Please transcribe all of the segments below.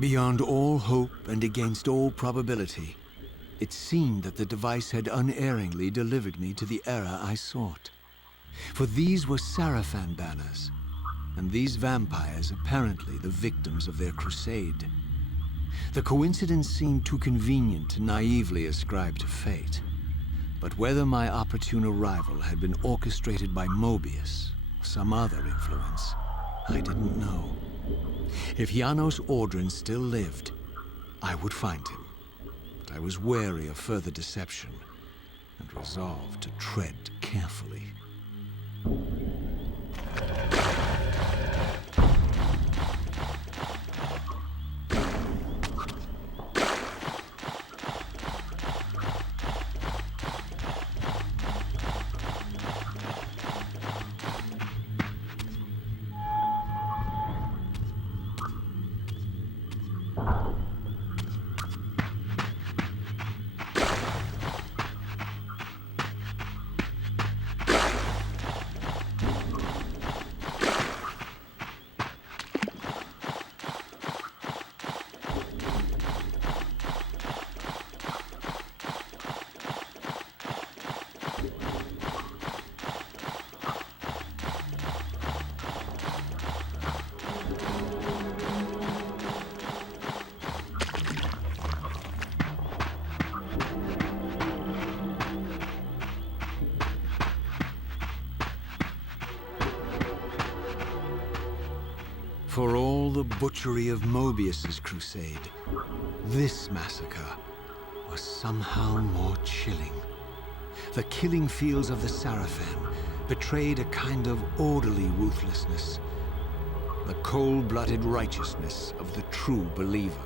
Beyond all hope and against all probability, it seemed that the device had unerringly delivered me to the era I sought. For these were Sarafan banners, and these vampires apparently the victims of their crusade. The coincidence seemed too convenient to naively ascribe to fate. But whether my opportune arrival had been orchestrated by Mobius or some other influence, I didn't know. If Janos Ordrin still lived, I would find him. But I was wary of further deception and resolved to tread carefully. For all the butchery of Mobius's crusade, this massacre was somehow more chilling. The killing fields of the Sarafan betrayed a kind of orderly ruthlessness, the cold-blooded righteousness of the true believer.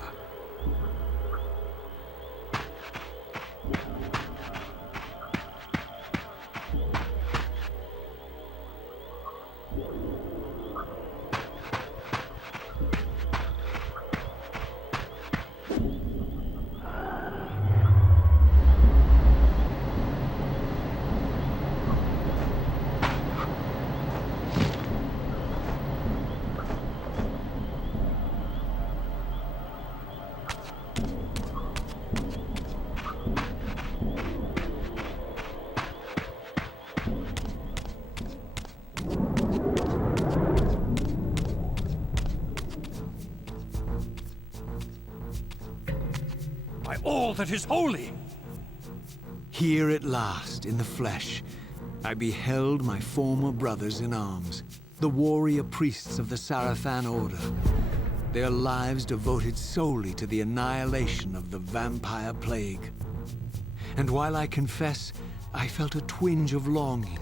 All that is holy! Here at last, in the flesh, I beheld my former brothers in arms, the warrior priests of the Sarafan Order, their lives devoted solely to the annihilation of the vampire plague. And while I confess, I felt a twinge of longing,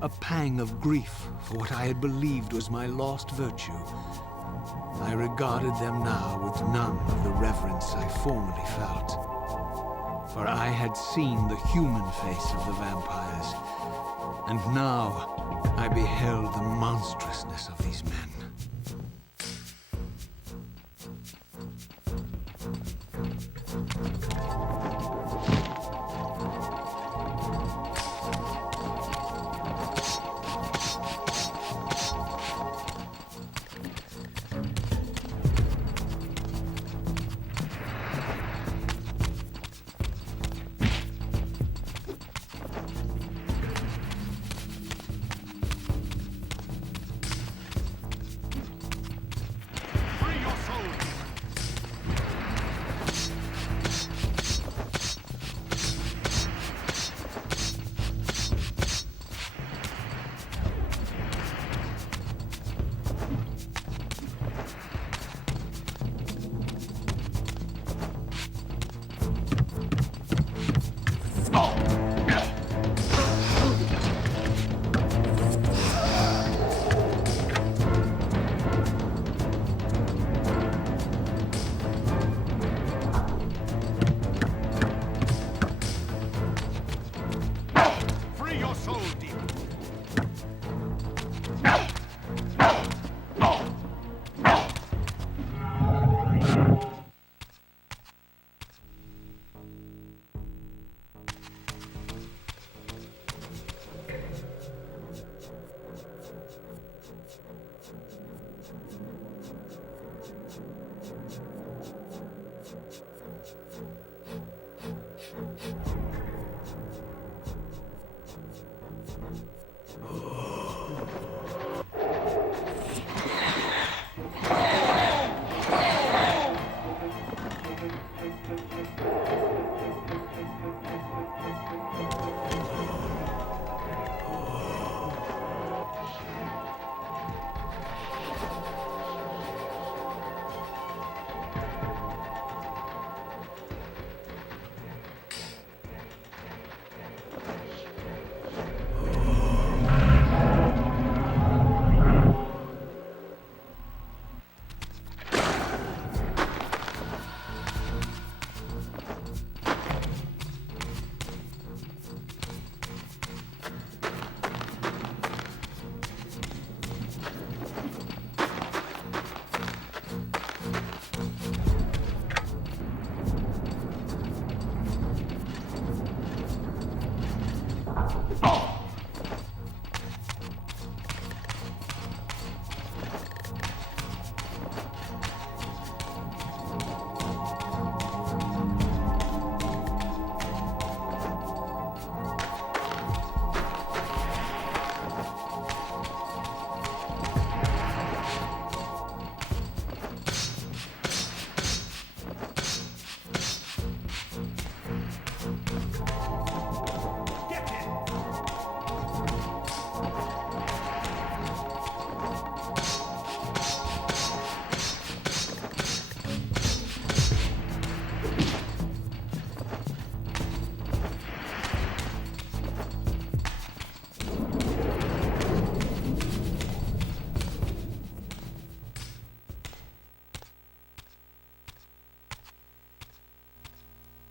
a pang of grief for what I had believed was my lost virtue, I regarded them now with none of the reverence I formerly felt. For I had seen the human face of the vampires, and now I beheld the monstrousness of these men.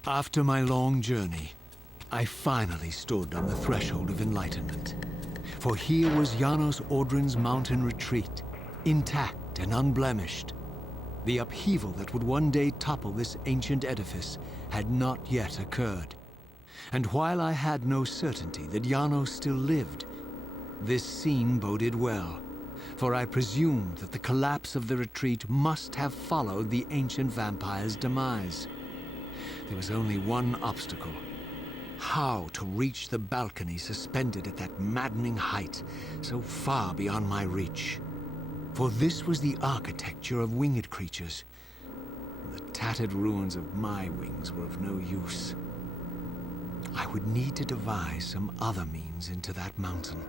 After my long journey, I finally stood on the threshold of enlightenment. For here was Janos Audrin's mountain retreat, intact and unblemished. The upheaval that would one day topple this ancient edifice had not yet occurred. And while I had no certainty that Janos still lived, this scene boded well, for I presumed that the collapse of the retreat must have followed the ancient vampire's demise. There was only one obstacle. How to reach the balcony suspended at that maddening height, so far beyond my reach. For this was the architecture of winged creatures. The tattered ruins of my wings were of no use. I would need to devise some other means into that mountain.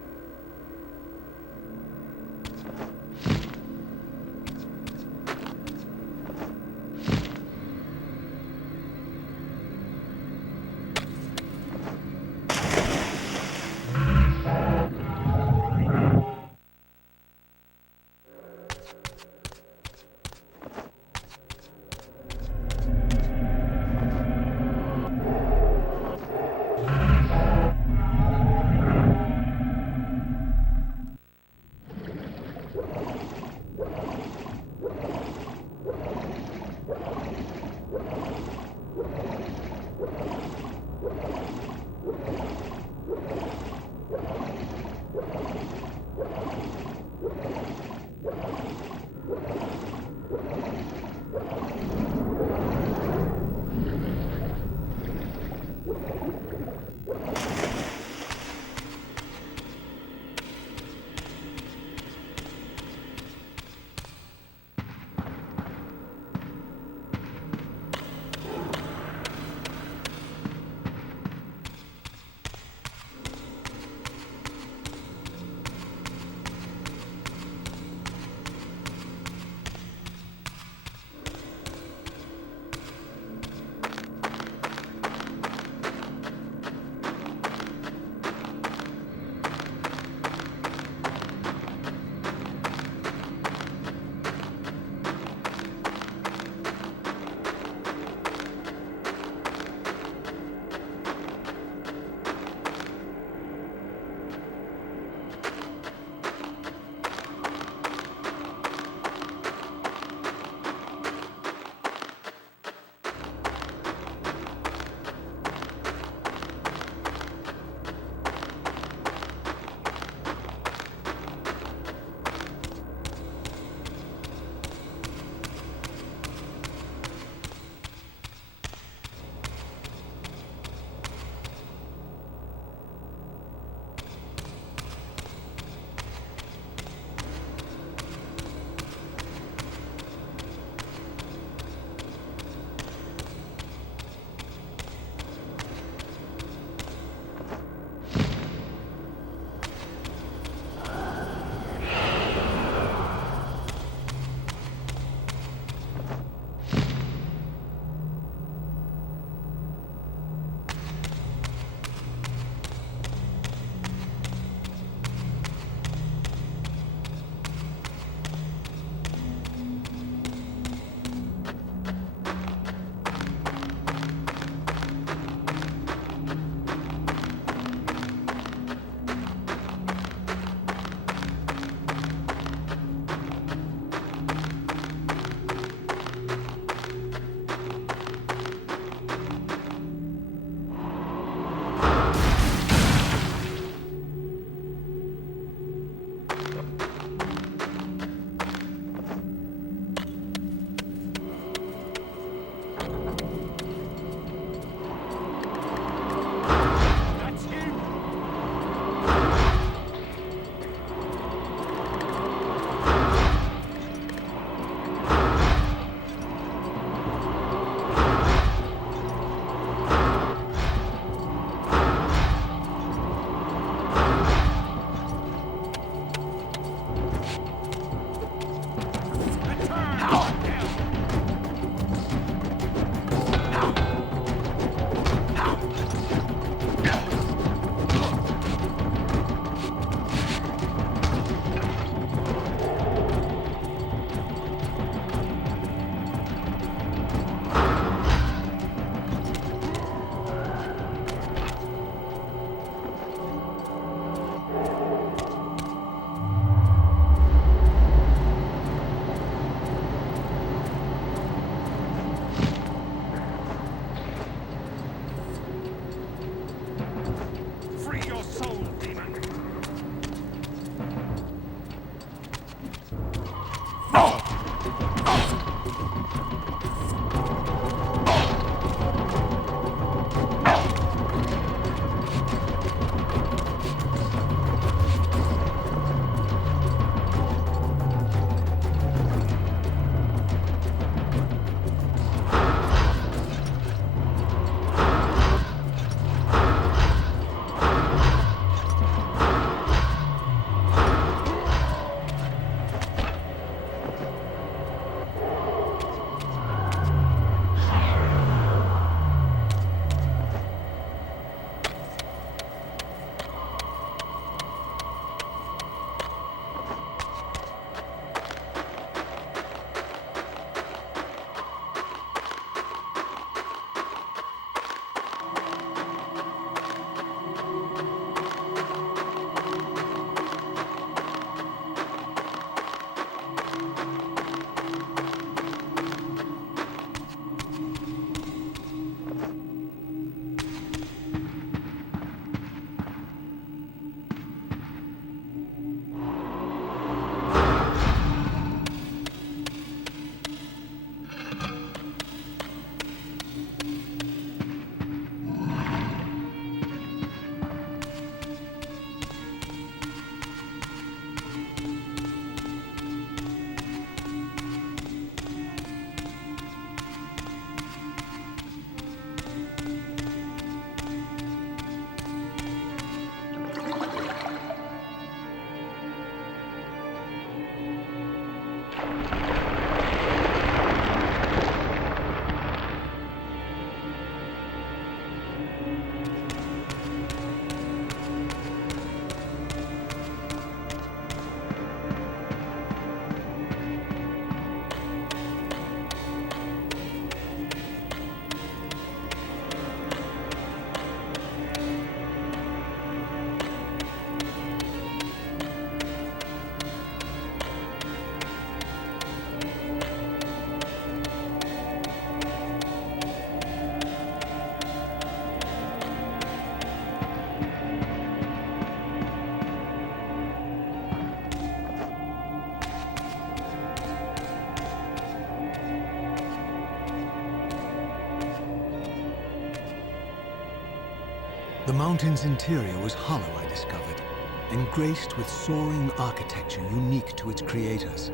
The mountain's interior was hollow, I discovered, and graced with soaring architecture unique to its creators.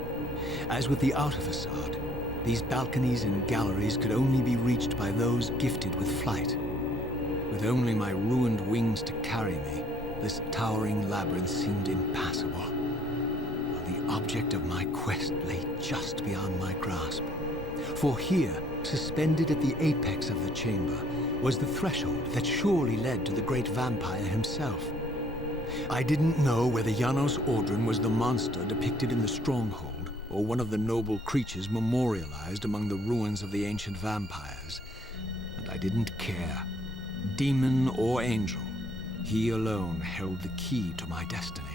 As with the outer facade, these balconies and galleries could only be reached by those gifted with flight. With only my ruined wings to carry me, this towering labyrinth seemed impassable, while the object of my quest lay just beyond my grasp. For here, suspended at the apex of the chamber, was the threshold that surely led to the great vampire himself. I didn't know whether Janos Audron was the monster depicted in the stronghold, or one of the noble creatures memorialized among the ruins of the ancient vampires. And I didn't care. Demon or angel, he alone held the key to my destiny.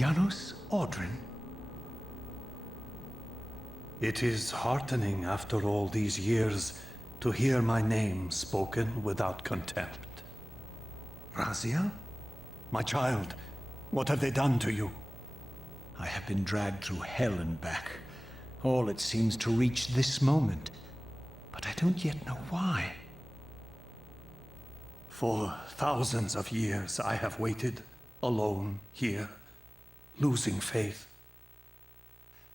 Janos Audrin? It is heartening after all these years to hear my name spoken without contempt. Razia? My child, what have they done to you? I have been dragged through hell and back. All it seems to reach this moment. But I don't yet know why. For thousands of years I have waited, alone here, losing faith.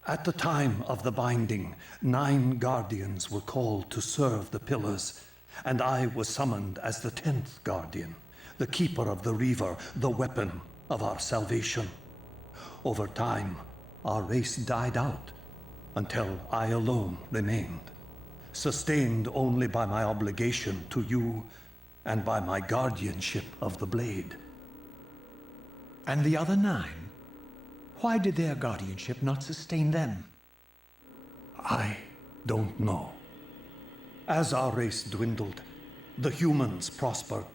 At the time of the binding, 9 guardians were called to serve the pillars, and I was summoned as the 10th guardian, the keeper of the Reaver, the weapon of our salvation. Over time, our race died out, until I alone remained, sustained only by my obligation to you and by my guardianship of the blade. And the other 9? Why did their guardianship not sustain them? I don't know. As our race dwindled, the humans prospered.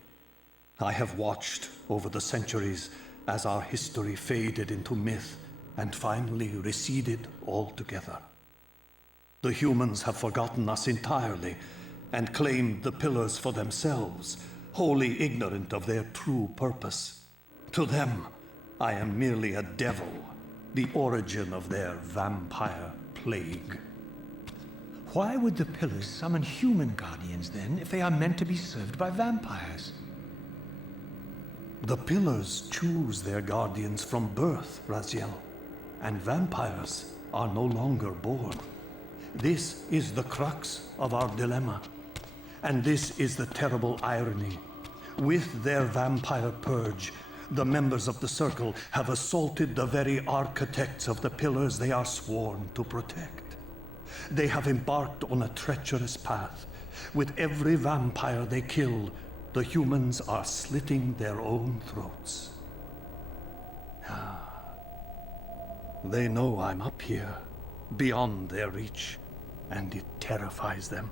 I have watched over the centuries as our history faded into myth and finally receded altogether. The humans have forgotten us entirely and claimed the pillars for themselves, wholly ignorant of their true purpose. To them, I am merely a devil, the origin of their vampire plague. Why would the pillars summon human guardians then, if they are meant to be served by vampires? The pillars choose their guardians from birth, Raziel, and vampires are no longer born. This is the crux of our dilemma, and this is the terrible irony. With their vampire purge, the members of the Circle have assaulted the very architects of the pillars they are sworn to protect. They have embarked on a treacherous path. With every vampire they kill, the humans are slitting their own throats. They know I'm up here, beyond their reach, and it terrifies them.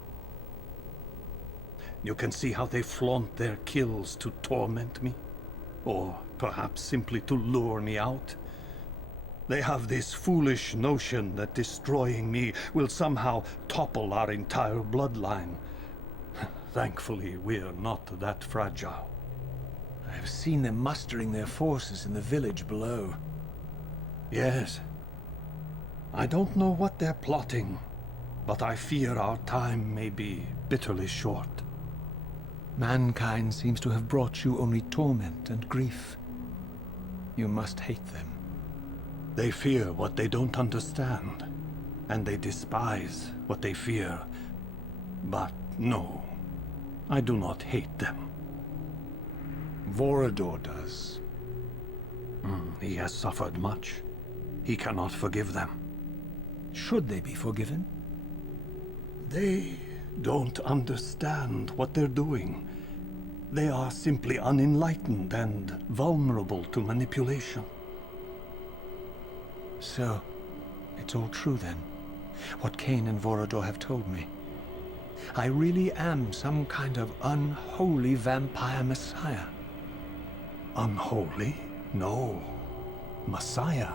You can see how they flaunt their kills to torment me. Or perhaps simply to lure me out. They have this foolish notion that destroying me will somehow topple our entire bloodline. Thankfully, we're not that fragile. I have seen them mustering their forces in the village below. Yes. I don't know what they're plotting, but I fear our time may be bitterly short. Mankind seems to have brought you only torment and grief. You must hate them. They fear what they don't understand, and they despise what they fear. But no, I do not hate them. Vorador does. He has suffered much. He cannot forgive them. Should they be forgiven? They don't understand what they're doing. They are simply unenlightened and vulnerable to manipulation. So, it's all true then. What Kain and Vorador have told me. I really am some kind of unholy vampire messiah. Unholy? No. Messiah,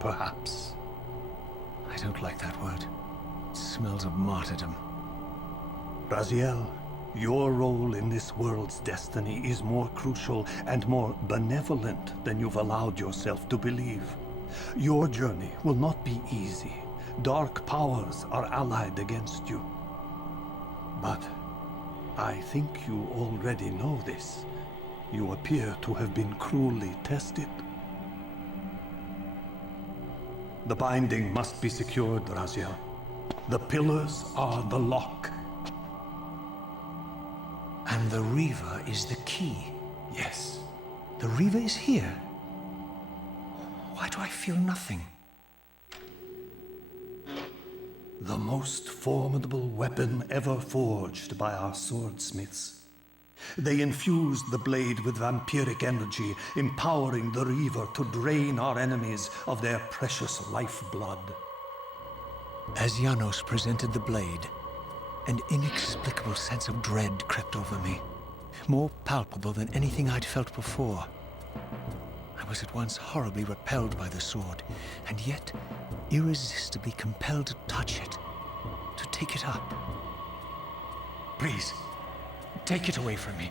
perhaps. I don't like that word. It smells of martyrdom. Raziel, your role in this world's destiny is more crucial and more benevolent than you've allowed yourself to believe. Your journey will not be easy. Dark powers are allied against you. But I think you already know this. You appear to have been cruelly tested. The binding must be secured, Raziel. The pillars are the lock. And the Reaver is the key. Yes. The Reaver is here. Why do I feel nothing? The most formidable weapon ever forged by our swordsmiths. They infused the blade with vampiric energy, empowering the Reaver to drain our enemies of their precious lifeblood. As Janos presented the blade, an inexplicable sense of dread crept over me, more palpable than anything I'd felt before. I was at once horribly repelled by the sword, and yet irresistibly compelled to touch it, to take it up. Please, take it away from me.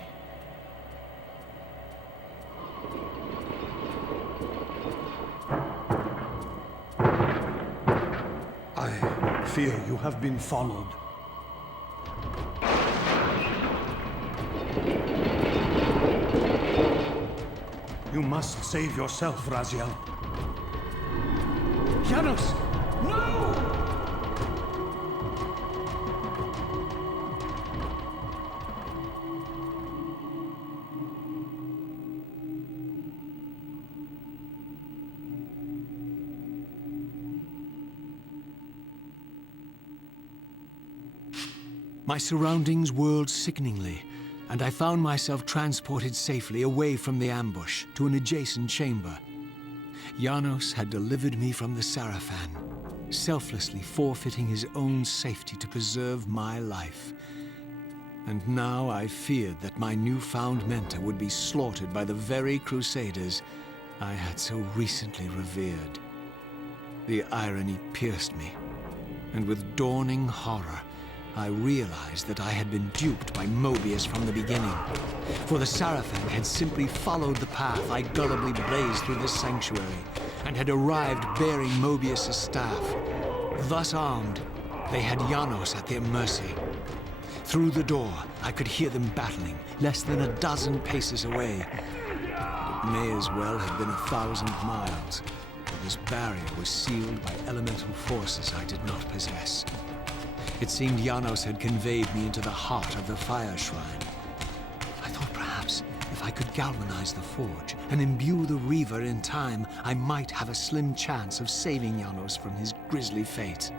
I fear you have been followed. You must save yourself, Raziel. Janos! No! My surroundings whirled sickeningly, and I found myself transported safely away from the ambush to an adjacent chamber. Janos had delivered me from the Sarafan, selflessly forfeiting his own safety to preserve my life. And now I feared that my newfound mentor would be slaughtered by the very crusaders I had so recently revered. The irony pierced me, and with dawning horror, I realized that I had been duped by Mobius from the beginning. For the Sarafan had simply followed the path I gullibly blazed through this sanctuary, and had arrived bearing Mobius' staff. Thus armed, they had Janos at their mercy. Through the door, I could hear them battling, less than a dozen paces away. It may as well have been 1,000 miles, for this barrier was sealed by elemental forces I did not possess. It seemed Janos had conveyed me into the heart of the fire shrine. I thought perhaps if I could galvanize the forge and imbue the Reaver in time, I might have a slim chance of saving Janos from his grisly fate.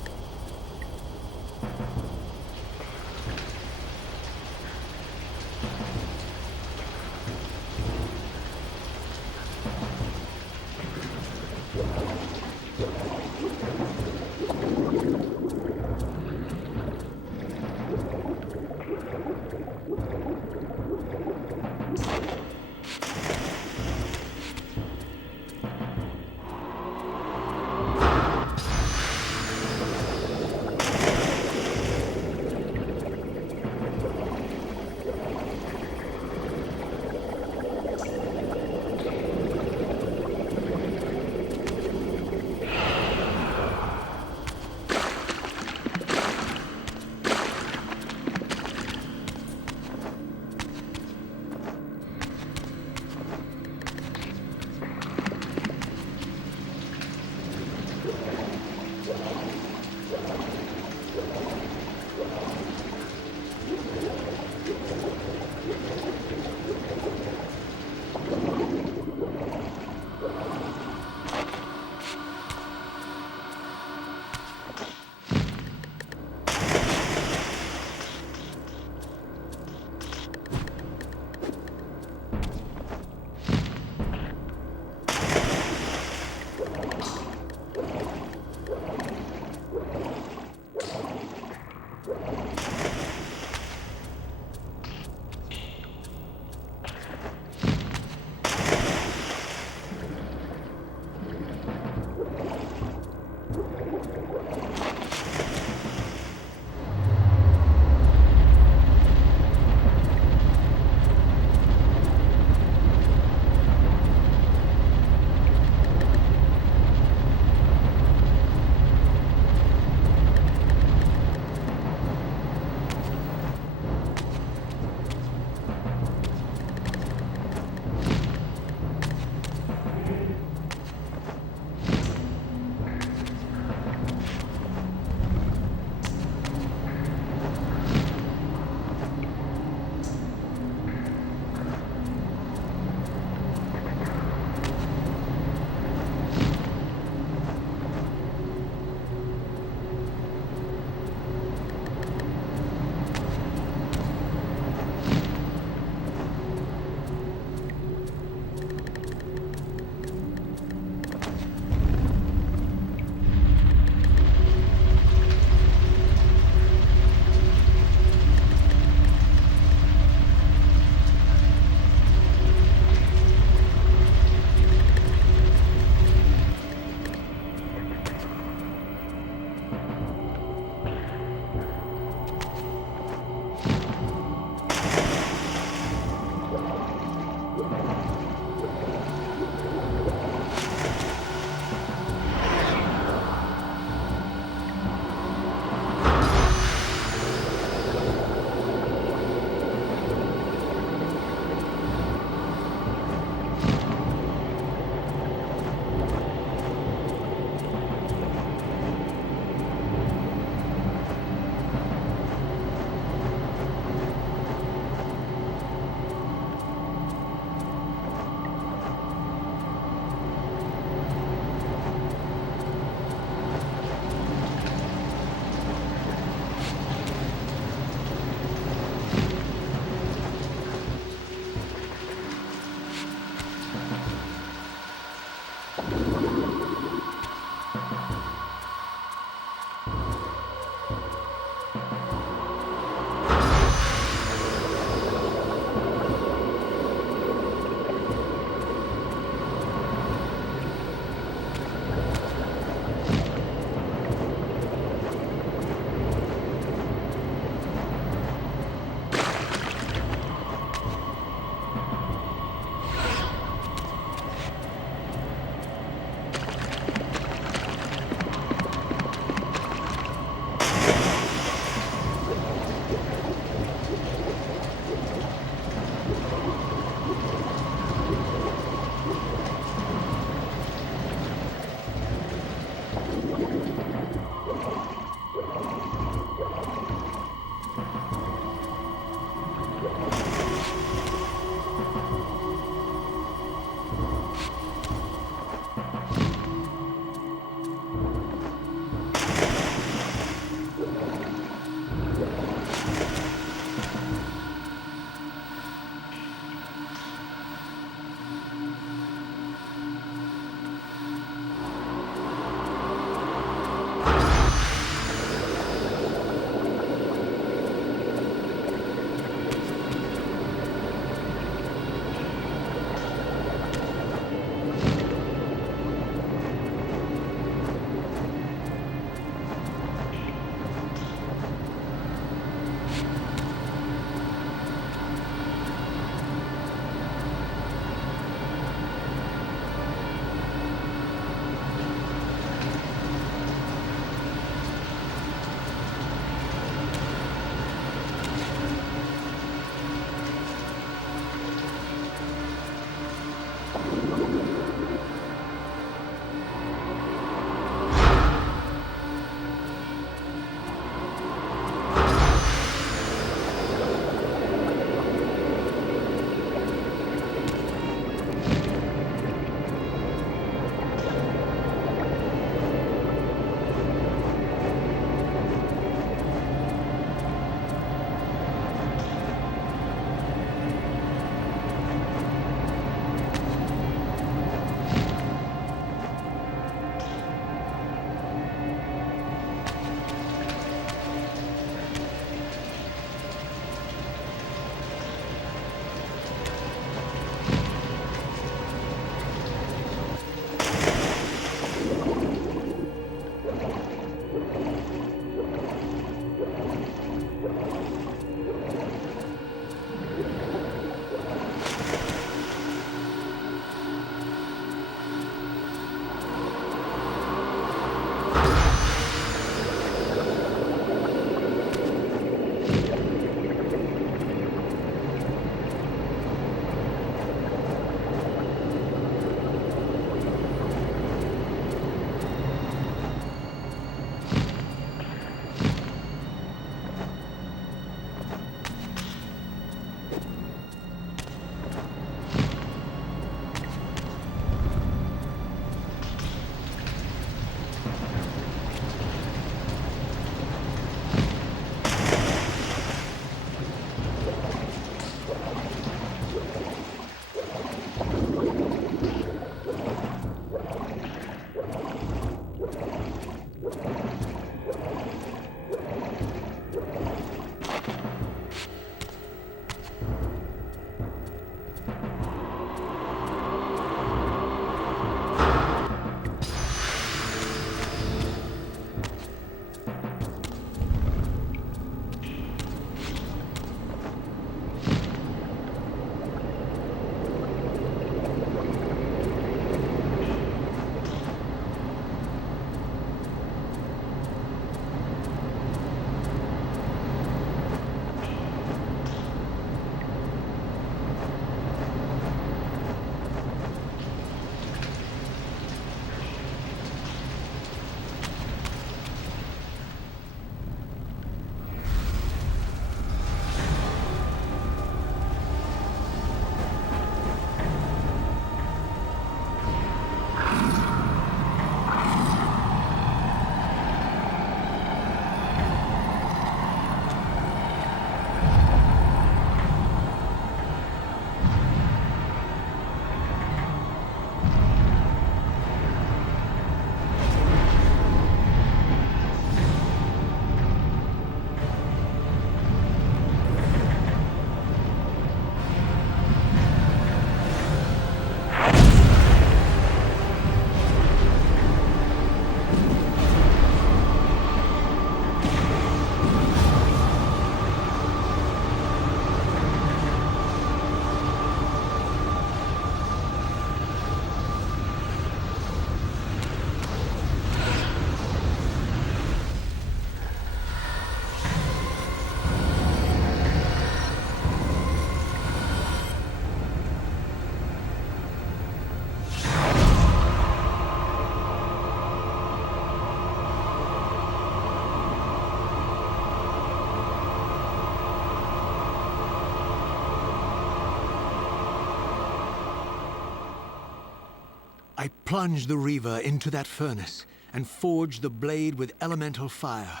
I plunged the Reaver into that furnace and forged the blade with elemental fire.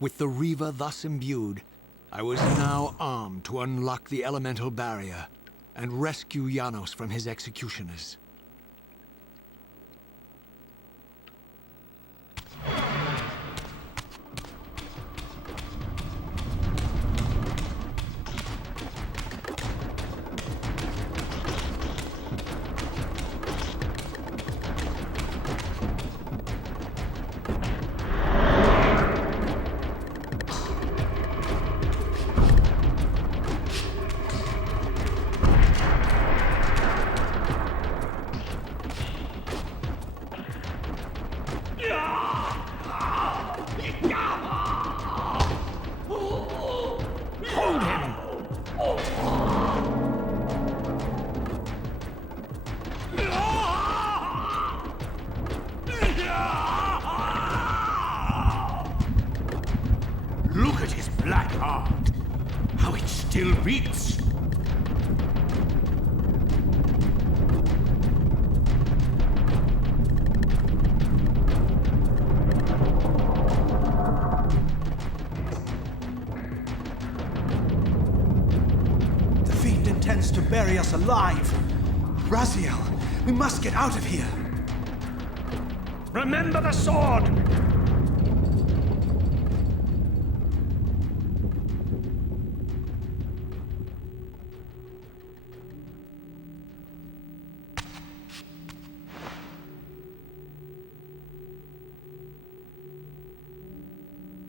With the Reaver thus imbued, I was now armed to unlock the elemental barrier and rescue Janos from his executioners. Look at his black heart! How it still beats! The fiend intends to bury us alive. Raziel, we must get out of here. Remember the sword!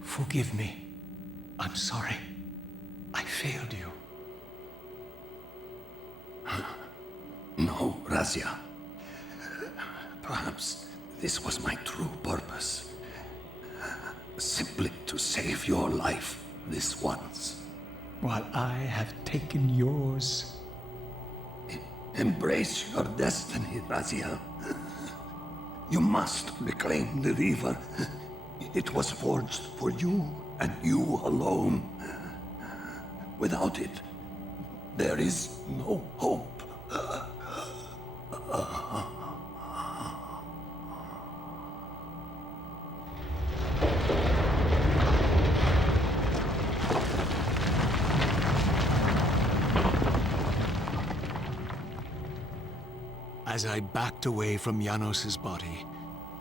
Forgive me. I'm sorry. I failed you. No, Razia. Perhaps this was my true purpose. Simply to save your life this once. While I have taken yours. Embrace your destiny, Razia. You must reclaim the Reaver. It was forged for you and you alone. Without it, there is no hope. As I backed away from Janos's body,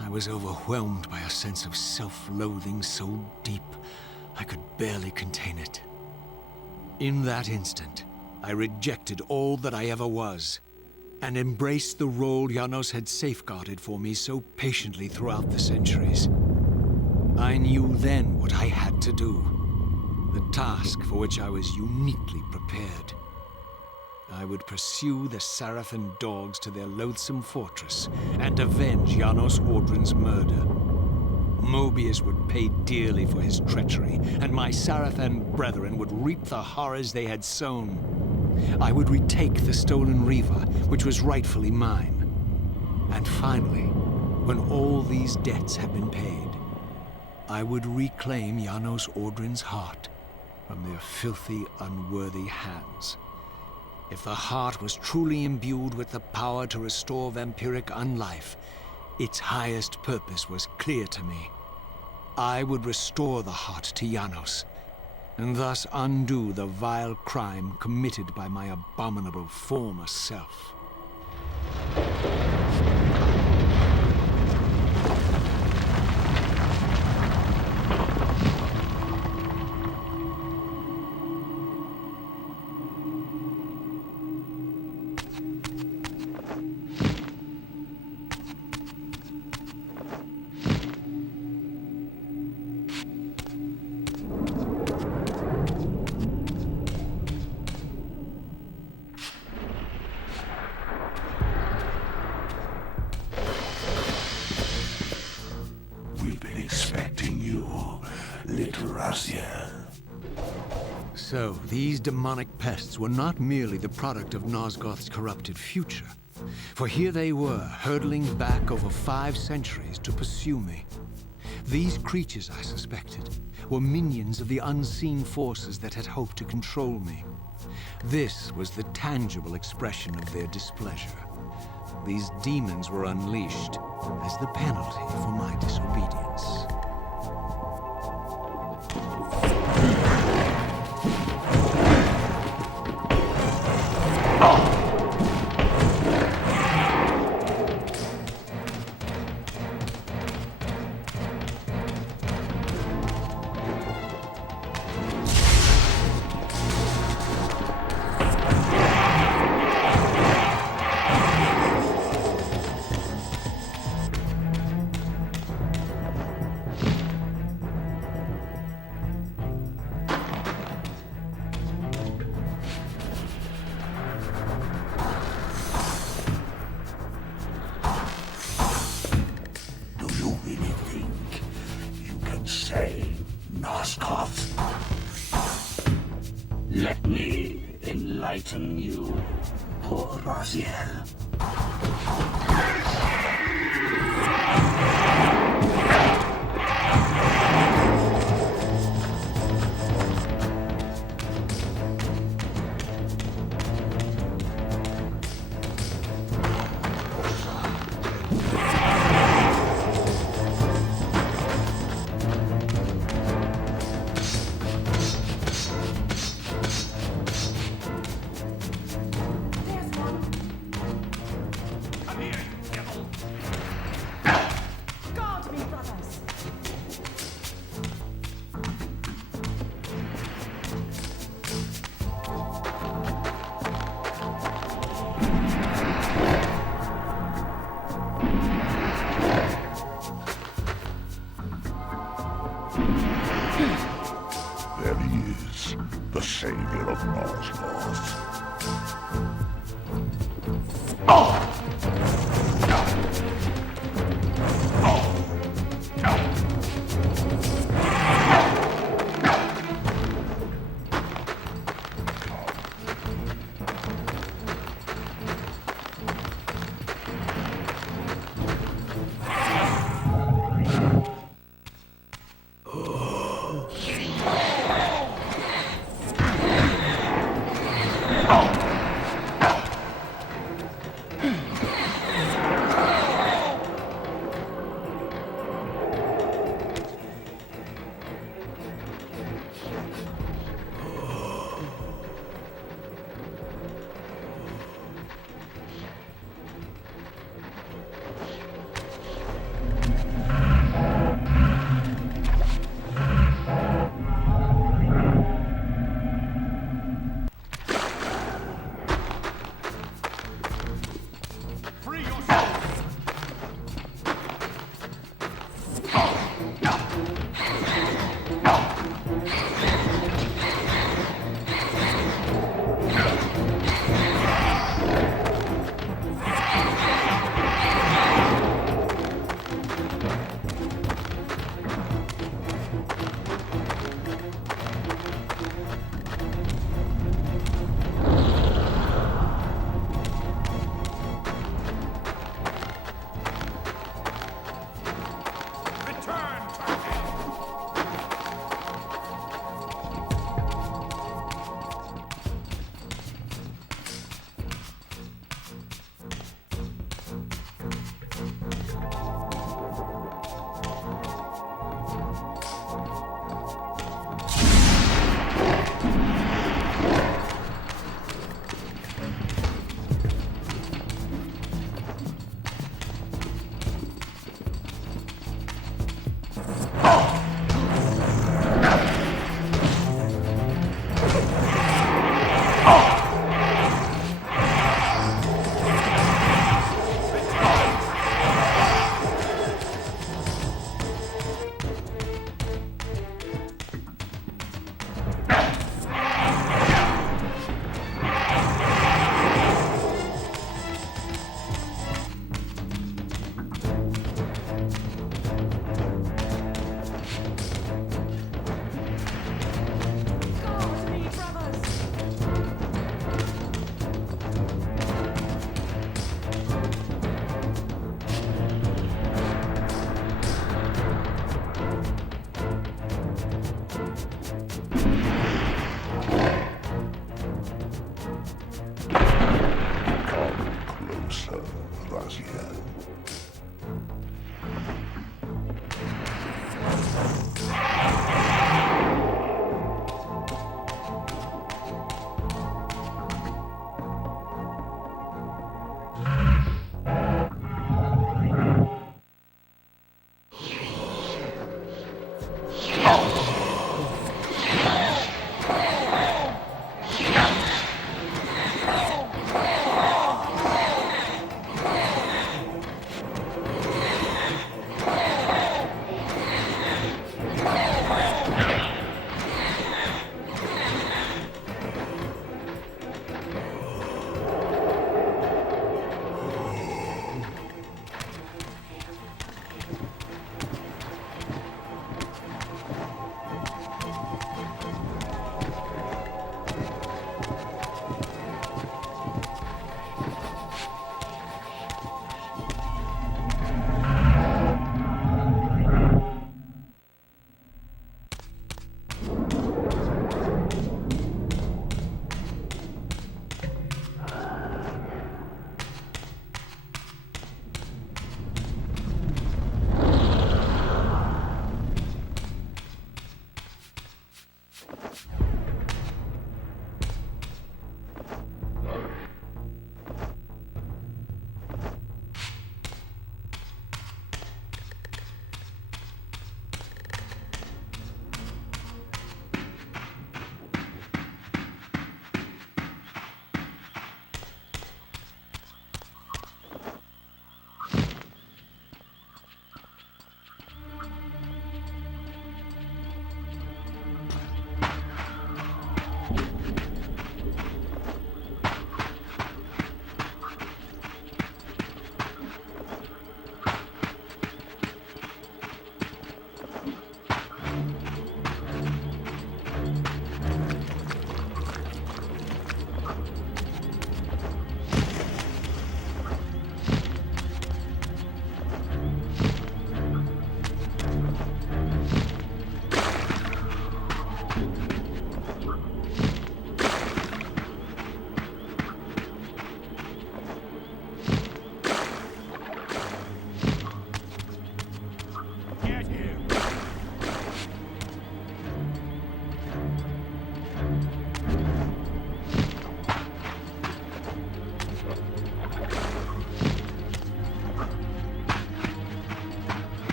I was overwhelmed by a sense of self-loathing so deep I could barely contain it. In that instant, I rejected all that I ever was, and embraced the role Janos had safeguarded for me so patiently throughout the centuries. I knew then what I had to do, the task for which I was uniquely prepared. I would pursue the Sarafan dogs to their loathsome fortress and avenge Janos Audrin's murder. Mobius would pay dearly for his treachery, and my Sarafan brethren would reap the horrors they had sown. I would retake the stolen Reaver, which was rightfully mine. And finally, when all these debts had been paid, I would reclaim Janos Audrin's heart from their filthy, unworthy hands. If the heart was truly imbued with the power to restore vampiric unlife, its highest purpose was clear to me. I would restore the heart to Janos, and thus undo the vile crime committed by my abominable former self. So, these demonic pests were not merely the product of Nosgoth's corrupted future, for here they were, hurtling back over 5 centuries to pursue me. These creatures, I suspected, were minions of the unseen forces that had hoped to control me. This was the tangible expression of their displeasure. these demons were unleashed as the penalty for my disobedience. Do you really think you can save Noskov? Let me enlighten you, poor Raziel. Come here, you devil! Guard me, brothers! There he is, the savior of Nosgoth.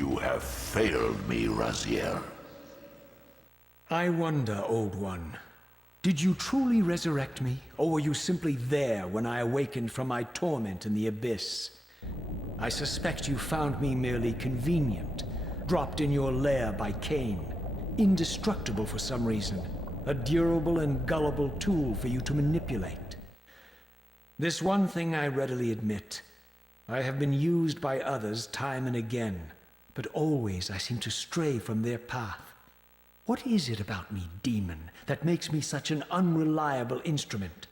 You have failed me, Raziel. I wonder, Old One. Did you truly resurrect me, or were you simply there when I awakened from my torment in the abyss? I suspect you found me merely convenient, dropped in your lair by Kain, indestructible for some reason, a durable and gullible tool for you to manipulate. This one thing I readily admit. I have been used by others time and again, but always I seem to stray from their path. What is it about me, demon, that makes me such an unreliable instrument?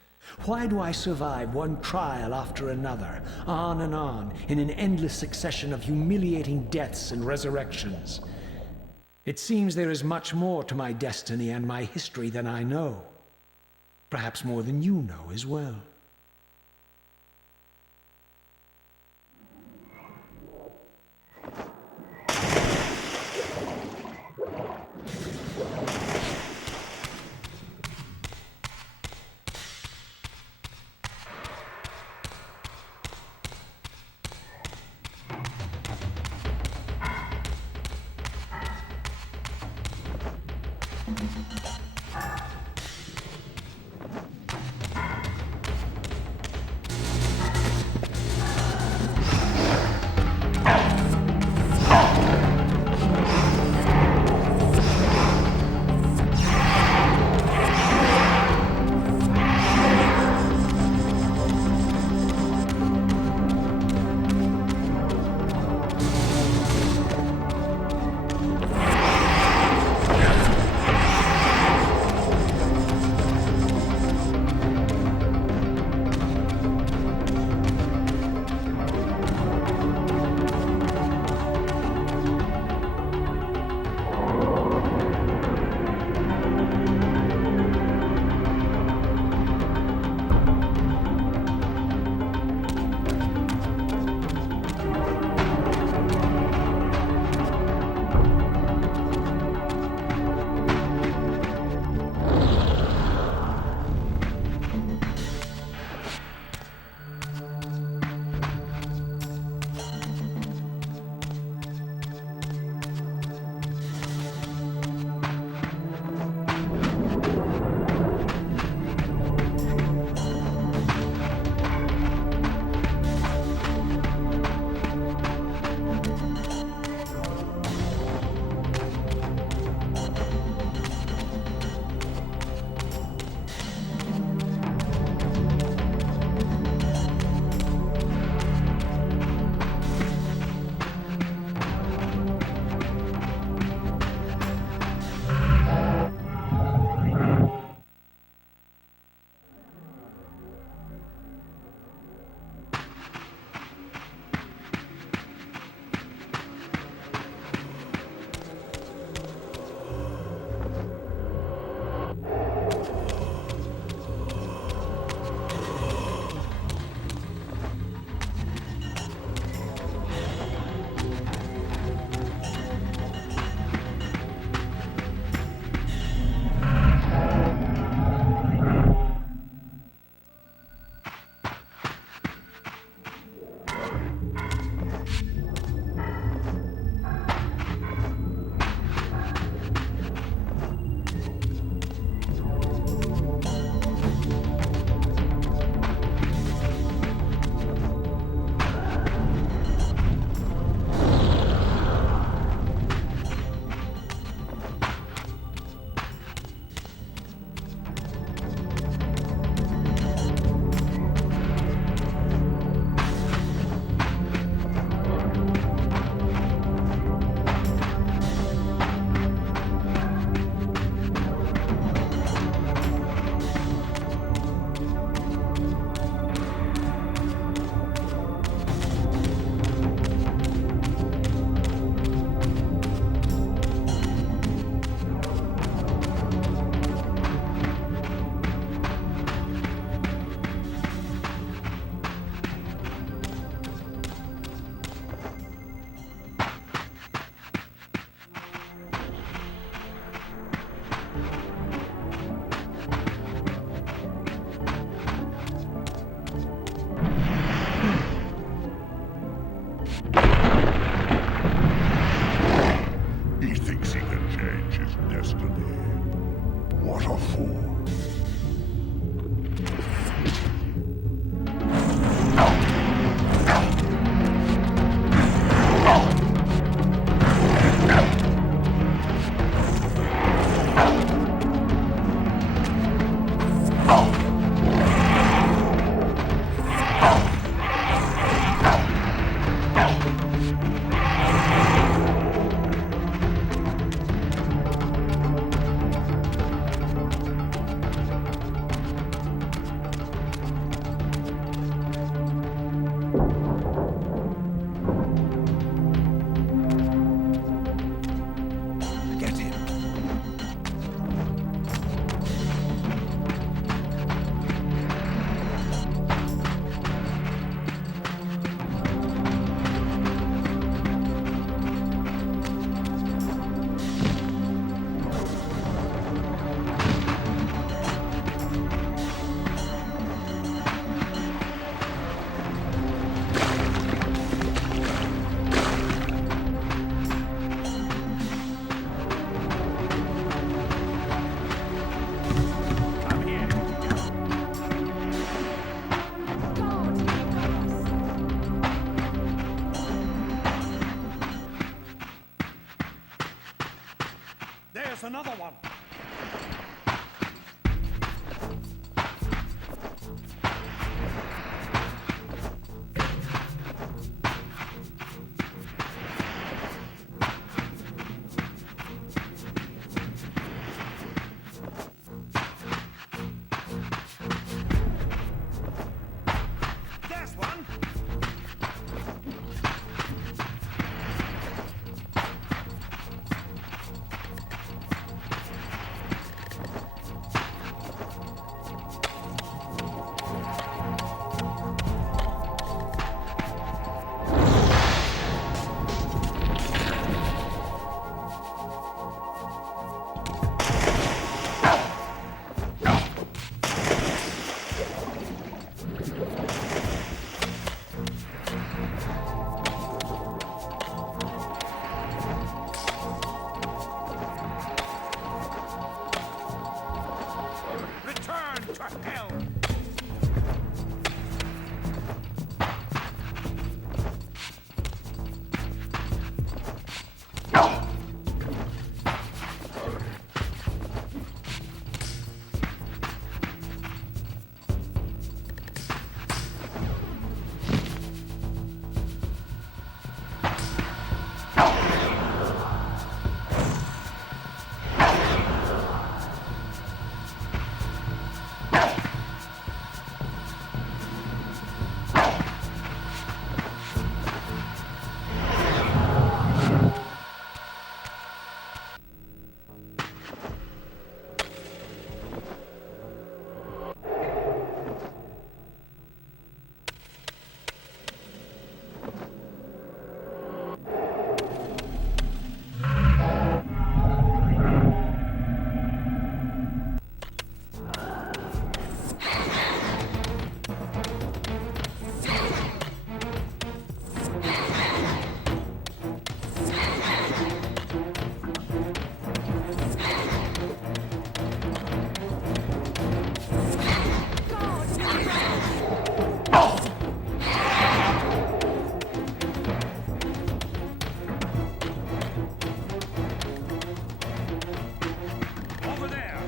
Why do I survive one trial after another, on and on, in an endless succession of humiliating deaths and resurrections? It seems there is much more to my destiny and my history than I know. Perhaps more than you know as well. his destiny. What a fool. Get him. Come here. There's another one. There's one. Return to hell. Over there.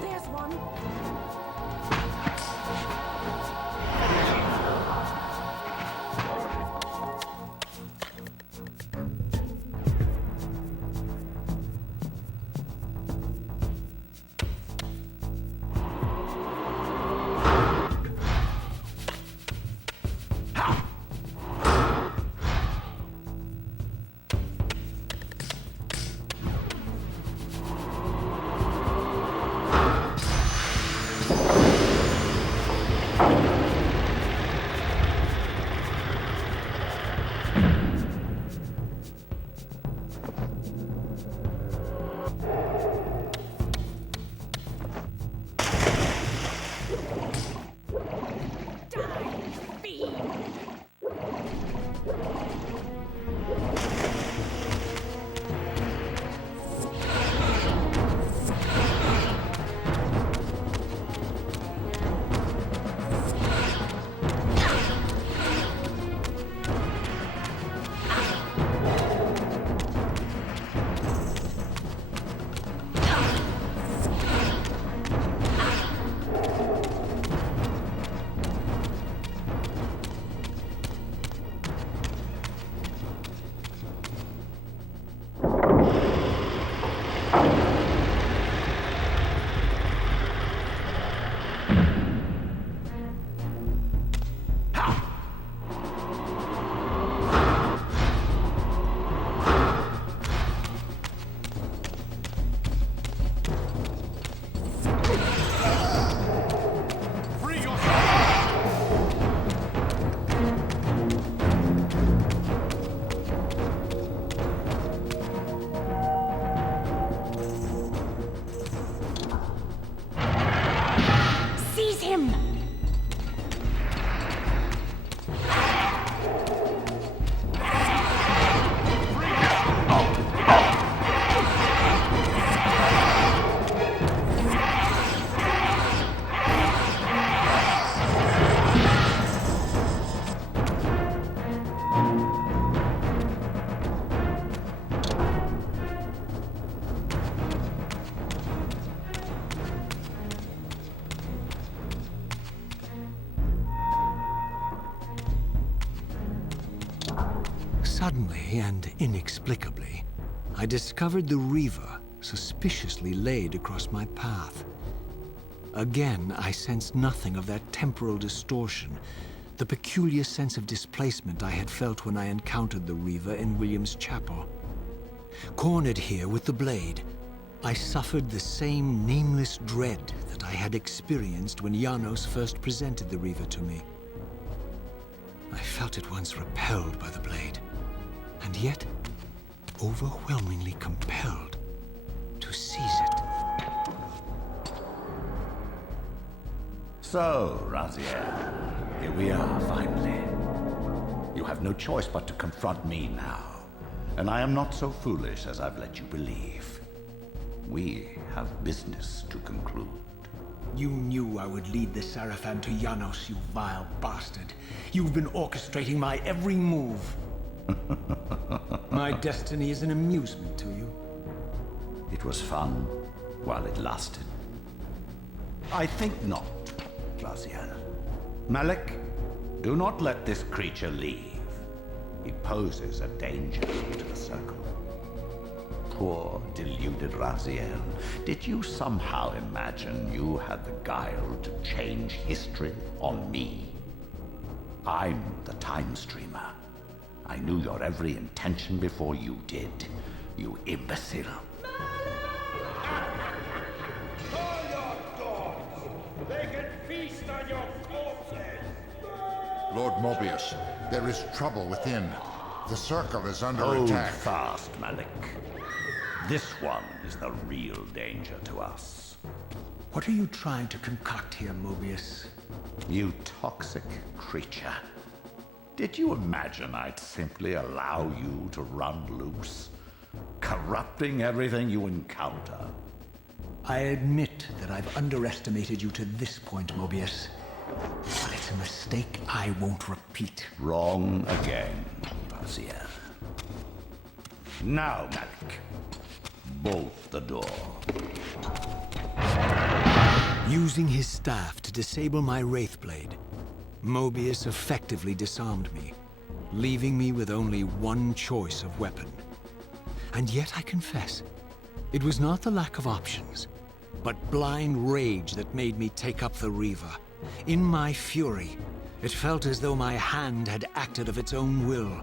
There's one. Suddenly and inexplicably, I discovered the Reaver suspiciously laid across my path. Again, I sensed nothing of that temporal distortion, the peculiar sense of displacement I had felt when I encountered the Reaver in William's chapel. Cornered here with the blade, I suffered the same nameless dread that I had experienced when Janos first presented the Reaver to me. I felt at once repelled by the blade, and yet overwhelmingly compelled to seize it. So, Raziel, here we are finally. You have no choice but to confront me now, and I am not so foolish as I've let you believe. We have business to conclude. You knew I would lead the Sarafan to Janos, you vile bastard. You've been orchestrating my every move. My destiny is an amusement to you. It was fun while it lasted. I think not, Raziel. Malik, do not let this creature leave. He poses a danger to the Circle. Poor, deluded Raziel. Did you somehow imagine you had the guile to change history on me? I'm the Time Streamer. I knew your every intention before you did, you imbecile. Call your dogs! They can feast on your corpses! Lord Mobius, there is trouble within. The Circle is under Hold attack. fast, Malik. This one is the real danger to us. What are you trying to concoct here, Mobius? You toxic creature. Did you imagine I'd simply allow you to run loose, corrupting everything you encounter? I admit that I've underestimated you to this point, Mobius. But it's a mistake I won't repeat. Wrong again, Raziel. Now, Malik. Bolt the door. Using his staff to disable my Wraithblade, Mobius effectively disarmed me, leaving me with only one choice of weapon. And yet I confess, it was not the lack of options, but blind rage that made me take up the Reaver. In my fury, it felt as though my hand had acted of its own will.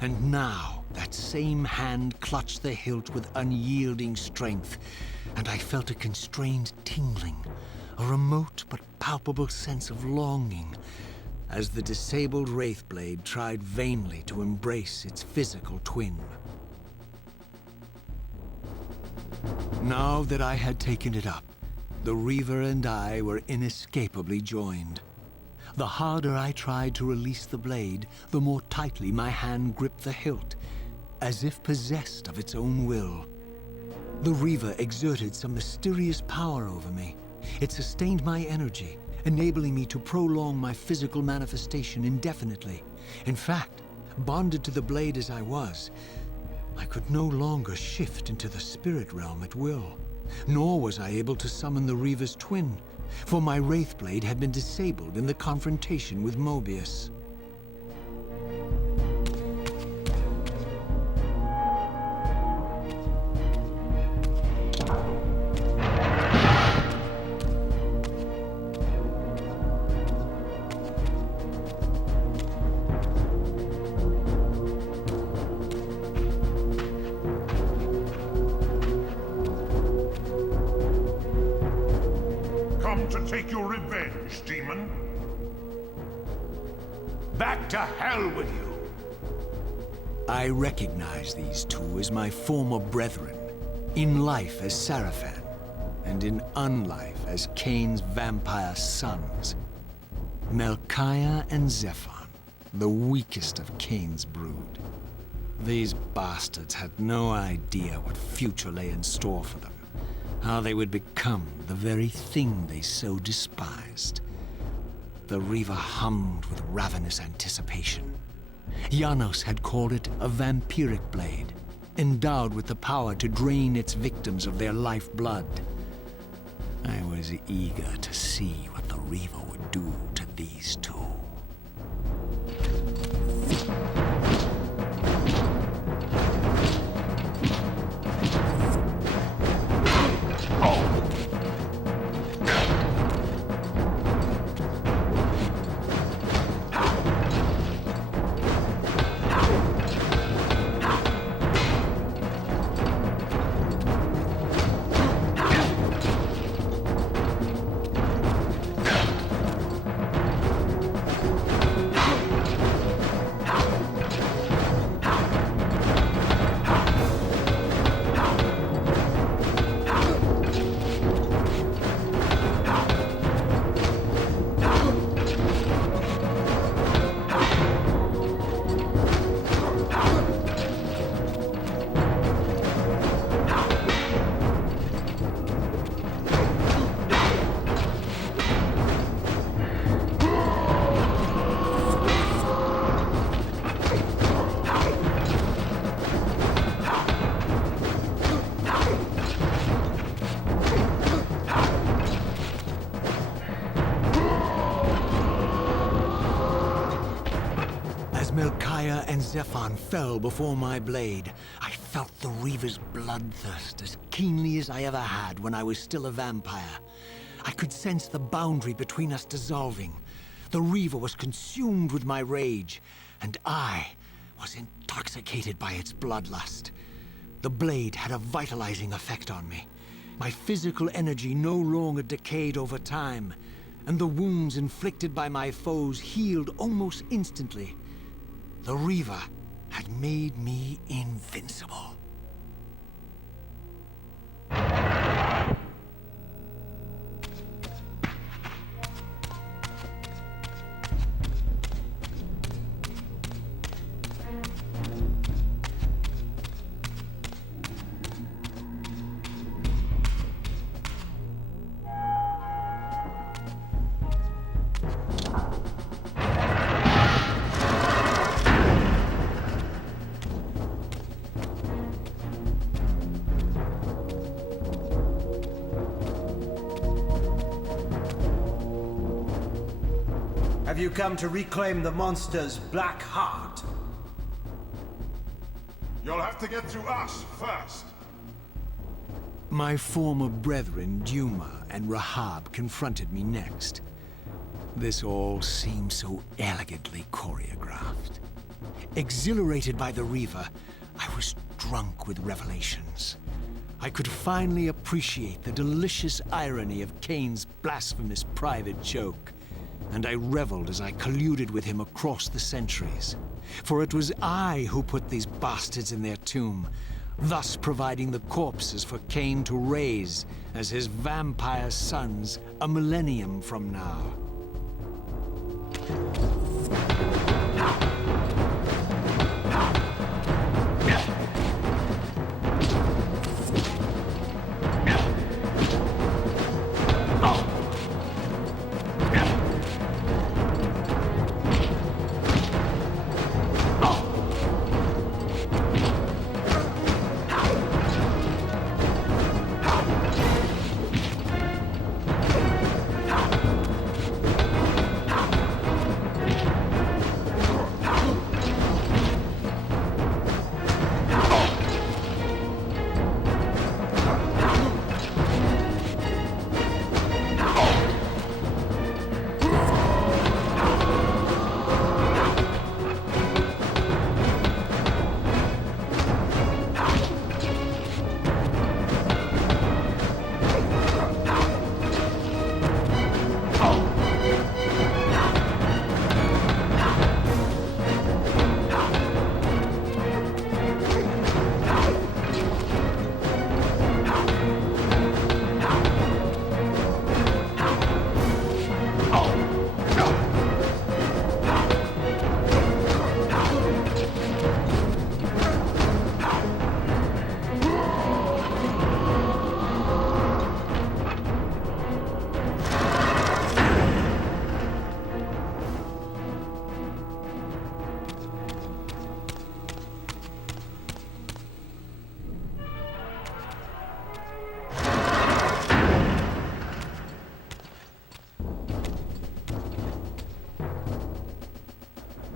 And now, that same hand clutched the hilt with unyielding strength, and I felt a constrained tingling, a remote but palpable sense of longing, as the disabled Wraithblade tried vainly to embrace its physical twin. Now that I had taken it up, the Reaver and I were inescapably joined. The harder I tried to release the blade, the more tightly my hand gripped the hilt, as if possessed of its own will. The Reaver exerted some mysterious power over me. It sustained my energy, enabling me to prolong my physical manifestation indefinitely. In fact, bonded to the blade as I was, I could no longer shift into the spirit realm at will. Nor was I able to summon the Reaver's twin, for my Wraithblade had been disabled in the confrontation with Mobius. Come to take your revenge, demon? Back to hell with you! I recognize these two as my former brethren, in life as Sarafan, and in unlife as Kain's vampire sons. Melchiah and Zephon, the weakest of Kain's brood. These bastards had no idea what future lay in store for them, how they would become the very thing they so despised. The Reaver hummed with ravenous anticipation. Janos had called it a vampiric blade, endowed with the power to drain its victims of their lifeblood. I was eager to see what the Reaver would do to these two. Melchiah and Zephon fell before my blade, I felt the Reaver's bloodthirst as keenly as I ever had when I was still a vampire. I could sense the boundary between us dissolving. The Reaver was consumed with my rage, and I was intoxicated by its bloodlust. The blade had a vitalizing effect on me. My physical energy no longer decayed over time, and the wounds inflicted by my foes healed almost instantly. The Reaver had made me invincible. Have you come to reclaim the monster's black heart? You'll have to get through us first. My former brethren, Duma and Rahab, confronted me next. This all seemed so elegantly choreographed. Exhilarated by the Reaver, I was drunk with revelations. I could finally appreciate the delicious irony of Kain's blasphemous private joke, and I reveled as I colluded with him across the centuries. For it was I who put these bastards in their tomb, thus providing the corpses for Kain to raise as his vampire sons a millennium from now.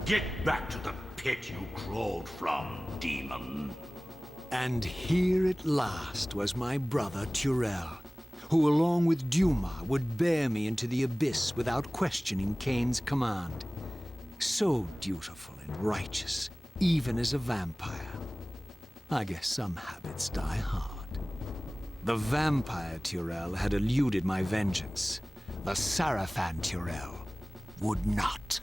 Get back to the pit you crawled from, demon. And here at last was my brother Turel, who along with Duma would bear me into the abyss without questioning Kain's command. So dutiful and righteous, even as a vampire. I guess some habits die hard. The vampire Turel had eluded my vengeance. The Sarafan Turel would not.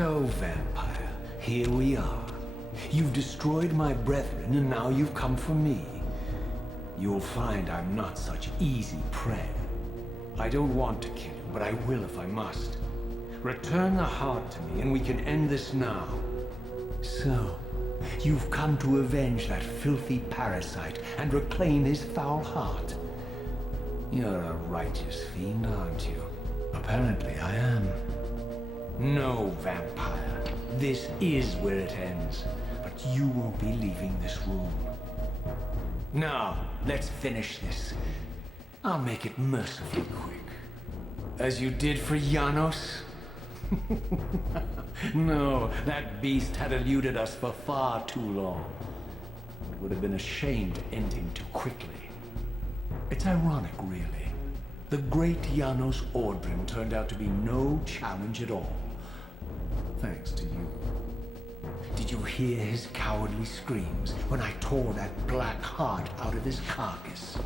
So, vampire, here we are. You've destroyed my brethren, and now you've come for me. You'll find I'm not such easy prey. I don't want to kill you, but I will if I must. Return the heart to me, and we can end this now. So, you've come to avenge that filthy parasite and reclaim his foul heart. You're a righteous fiend, aren't you? Apparently I am. No, vampire. This is where it ends. But you won't be leaving this room. Now, let's finish this. I'll make it mercifully quick. As you did for Janos? No, that beast had eluded us for far too long. It would have been a shame to end him too quickly. It's ironic, really. The great Janos Ordrin turned out to be no challenge at all. Thanks to you. Did you hear his cowardly screams when I tore that black heart out of his carcass?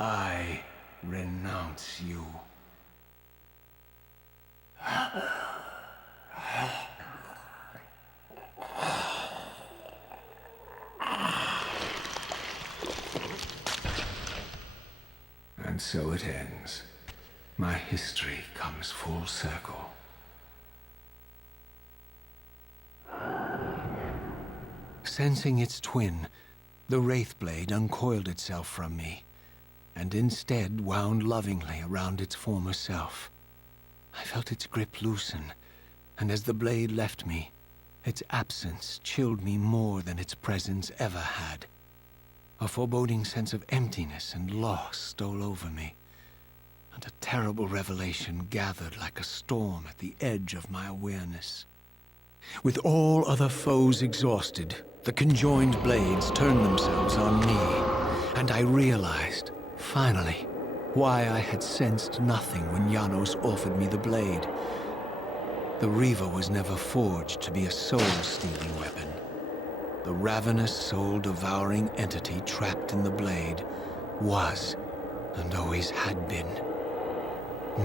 I renounce you. And so it ends. My history comes full circle. Sensing its twin, the Wraithblade uncoiled itself from me, and instead wound lovingly around its former self. I felt its grip loosen, and as the blade left me, its absence chilled me more than its presence ever had. A foreboding sense of emptiness and loss stole over me, and a terrible revelation gathered like a storm at the edge of my awareness. With all other foes exhausted, the conjoined blades turned themselves on me, and I realized, finally, why I had sensed nothing when Janos offered me the blade. The Reaver was never forged to be a soul-stealing weapon. The ravenous, soul-devouring entity trapped in the blade was, and always had been,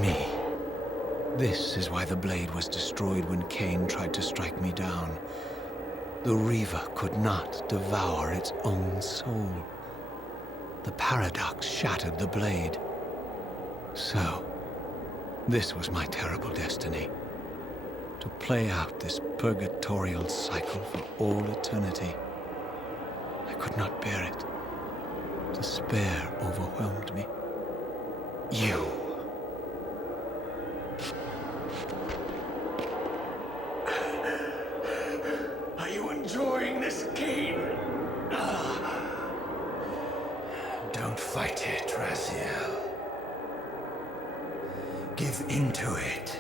me. This is why the blade was destroyed when Kain tried to strike me down. The Reaver could not devour its own soul. The paradox shattered the blade. So, this was my terrible destiny. To play out this purgatorial cycle for all eternity. I could not bear it. Despair overwhelmed me. You. Are you enjoying this game? Don't fight it, Raziel. give in to it.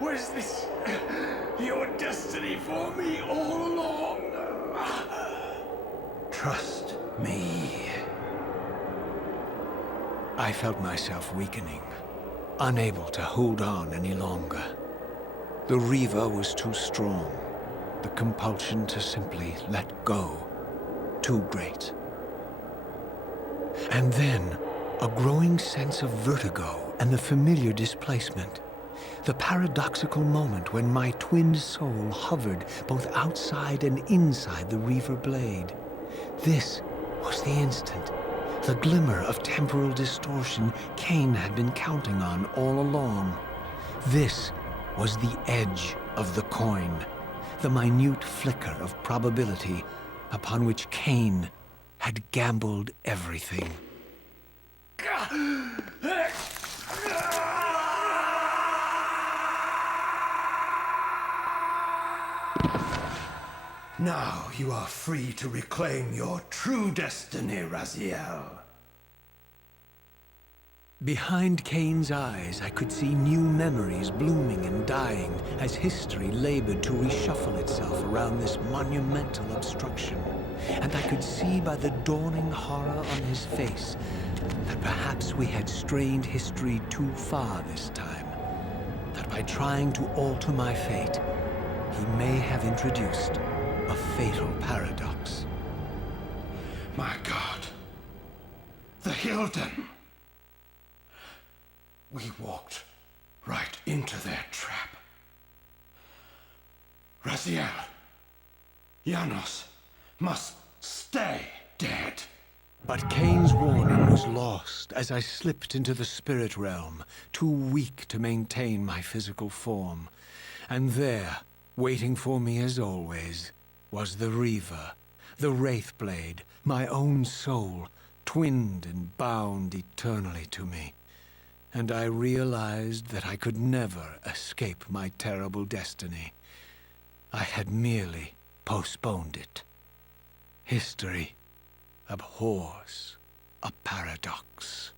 Was this your destiny for me all along? Trust me. I felt myself weakening, unable to hold on any longer. The Reaver was too strong. The compulsion to simply let go, too great. And then, a growing sense of vertigo and the familiar displacement. The paradoxical moment when my twin soul hovered both outside and inside the Reaver blade. This was the instant, the glimmer of temporal distortion Kain had been counting on all along. This was the edge of the coin, the minute flicker of probability upon which Kain had gambled everything. Now you are free to reclaim your true destiny, Raziel. Behind Kain's eyes, I could see new memories blooming and dying as history labored to reshuffle itself around this monumental obstruction. And I could see by the dawning horror on his face that perhaps we had strained history too far this time. That by trying to alter my fate, he may have introduced a fatal paradox. My God. The Hilden. We walked right into their trap. Raziel, Janos must stay dead. But Kain's warning was lost as I slipped into the spirit realm, too weak to maintain my physical form. And there, waiting for me as always, was the Reaver, the Wraithblade, my own soul, twinned and bound eternally to me. And I realized that I could never escape my terrible destiny. I had merely postponed it. History abhors a paradox.